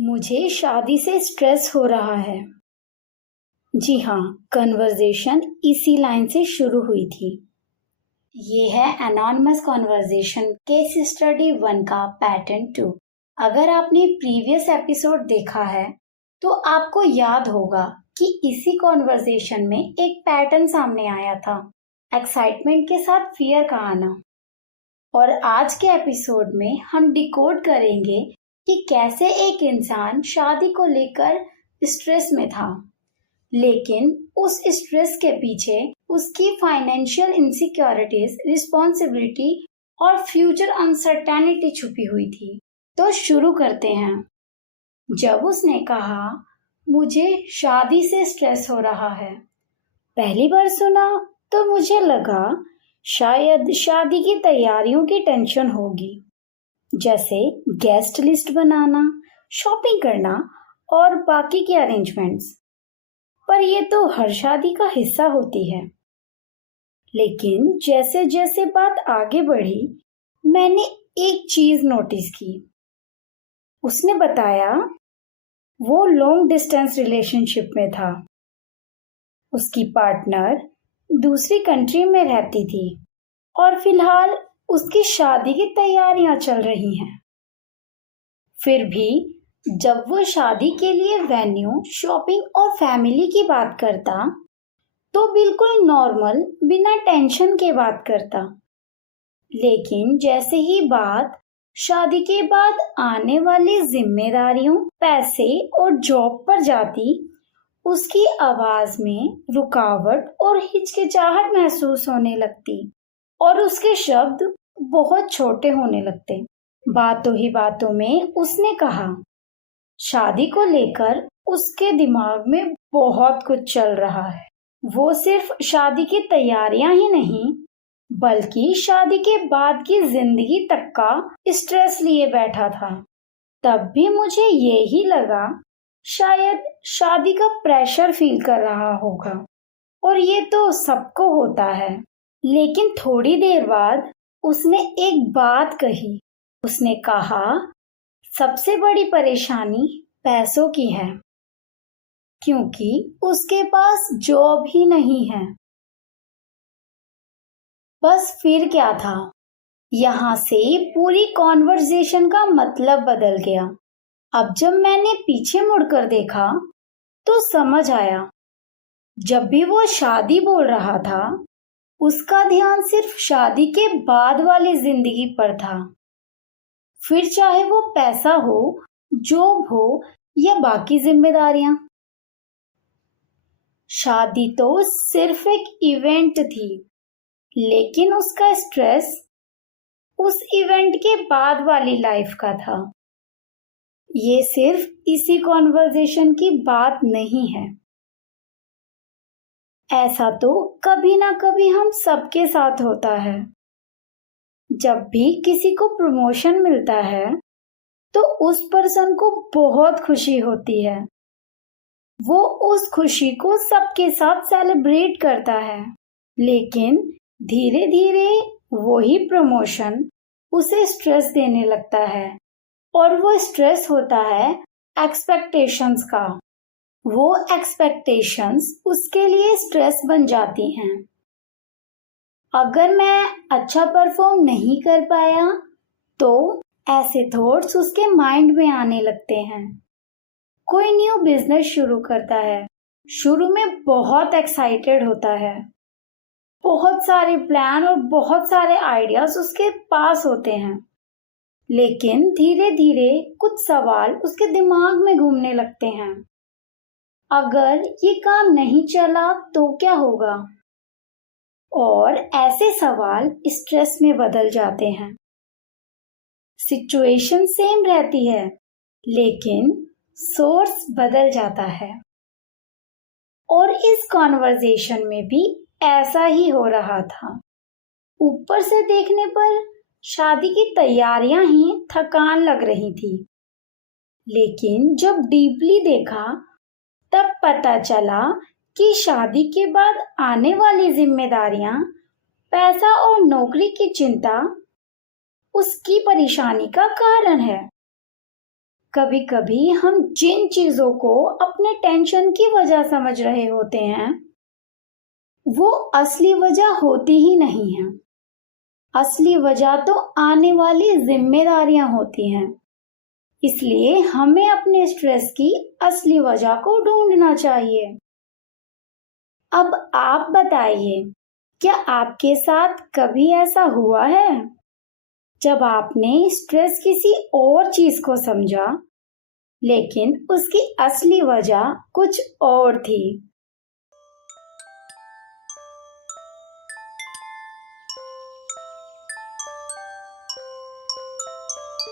मुझे शादी से स्ट्रेस हो रहा है। जी हाँ, कन्वर्सेशन इसी लाइन से शुरू हुई थी। ये है एनॉनिमस कन्वर्सेशन केस स्टडी 1 का पैटर्न 2। अगर आपने प्रीवियस एपिसोड देखा है तो आपको याद होगा कि इसी कन्वर्सेशन में एक पैटर्न सामने आया था, एक्साइटमेंट के साथ फियर का आना। और आज के एपिसोड में हम डिकोड करेंगे कि कैसे एक इंसान शादी को लेकर स्ट्रेस में था, लेकिन उस स्ट्रेस के पीछे उसकी फाइनेंशियल इनसिक्योरिटीज, रिस्पॉन्सिबिलिटी और फ्यूचर अनसर्टेनिटी छुपी हुई थी। तो शुरू करते हैं। जब उसने कहा, मुझे शादी से स्ट्रेस हो रहा है, पहली बार सुना तो मुझे लगा शायद शादी की तैयारियों की टेंशन होगी, जैसे गेस्ट लिस्ट बनाना, शॉपिंग करना और बाकी के अरेंजमेंट्स। पर ये तो हर शादी का हिस्सा होती है। लेकिन जैसे जैसे बात आगे बढ़ी, मैंने एक चीज नोटिस की। उसने बताया वो लॉन्ग डिस्टेंस रिलेशनशिप में था। उसकी पार्टनर दूसरी कंट्री में रहती थी और फिलहाल उसकी शादी की तैयारियां चल रही हैं। फिर भी जब वो शादी के लिए वेन्यू, शॉपिंग और फैमिली की बात करता तो बिल्कुल नॉर्मल, बिना टेंशन के बात करता। लेकिन जैसे ही बात शादी के बाद आने वाली जिम्मेदारियों, पैसे और जॉब पर जाती, उसकी आवाज में रुकावट और हिचकिचाहट महसूस होने लगती और उसके शब्द बहुत छोटे होने लगते। बातों ही बातों में उसने कहा, शादी को लेकर उसके दिमाग में बहुत कुछ चल रहा है। वो सिर्फ शादी की तैयारियां ही नहीं, बल्कि शादी के बाद की जिंदगी तक का स्ट्रेस लिए बैठा था। तब भी मुझे यही लगा, शायद शादी का प्रेशर फील कर रहा होगा और ये तो सबको होता है। लेकिन थोड़ी देर बाद उसने एक बात कही। उसने कहा, सबसे बड़ी परेशानी पैसों की है, क्योंकि उसके पास जॉब ही नहीं है। बस फिर क्या था, यहाँ से पूरी कॉन्वर्सेशन का मतलब बदल गया। अब जब मैंने पीछे मुड़कर देखा तो समझ आया, जब भी वो शादी बोल रहा था, उसका ध्यान सिर्फ शादी के बाद वाली जिंदगी पर था। फिर चाहे वो पैसा हो, जॉब हो या बाकी जिम्मेदारियां। शादी तो सिर्फ एक इवेंट थी, लेकिन उसका स्ट्रेस उस इवेंट के बाद वाली लाइफ का था। ये सिर्फ इसी कॉन्वर्सेशन की बात नहीं है। ऐसा तो कभी ना कभी हम सबके साथ होता है। जब भी किसी को प्रमोशन मिलता है तो उस पर्सन को बहुत खुशी होती है। वो उस खुशी को सबके साथ सेलिब्रेट करता है। लेकिन धीरे धीरे वही प्रमोशन उसे स्ट्रेस देने लगता है और वो स्ट्रेस होता है एक्सपेक्टेशंस का। वो एक्सपेक्टेशंस उसके लिए स्ट्रेस बन जाती हैं। अगर मैं अच्छा परफॉर्म नहीं कर पाया तो ऐसे थॉट्स उसके माइंड में आने लगते हैं। कोई न्यू बिजनेस शुरू करता है, शुरू में बहुत एक्साइटेड होता है, बहुत सारे प्लान और बहुत सारे आइडियाज उसके पास होते हैं। लेकिन धीरे धीरे कुछ सवाल उसके दिमाग में घूमने लगते हैं। अगर ये काम नहीं चला तो क्या होगा? और ऐसे सवाल स्ट्रेस में बदल जाते हैं। सिचुएशन सेम रहती है, लेकिन सोर्स बदल जाता है। और इस कॉन्वर्सेशन में भी ऐसा ही हो रहा था। ऊपर से देखने पर शादी की तैयारियां ही थकान लग रही थी, लेकिन जब डीपली देखा तब पता चला कि शादी के बाद आने वाली जिम्मेदारियां, पैसा और नौकरी की चिंता उसकी परेशानी का कारण है। कभी कभी हम जिन चीजों को अपने टेंशन की वजह समझ रहे होते हैं वो असली वजह होती ही नहीं है। असली वजह तो आने वाली जिम्मेदारियां होती हैं। इसलिए हमें अपने स्ट्रेस की असली वजह को ढूंढना चाहिए। अब आप बताइए, क्या आपके साथ कभी ऐसा हुआ है जब आपने स्ट्रेस किसी और चीज को समझा लेकिन उसकी असली वजह कुछ और थी?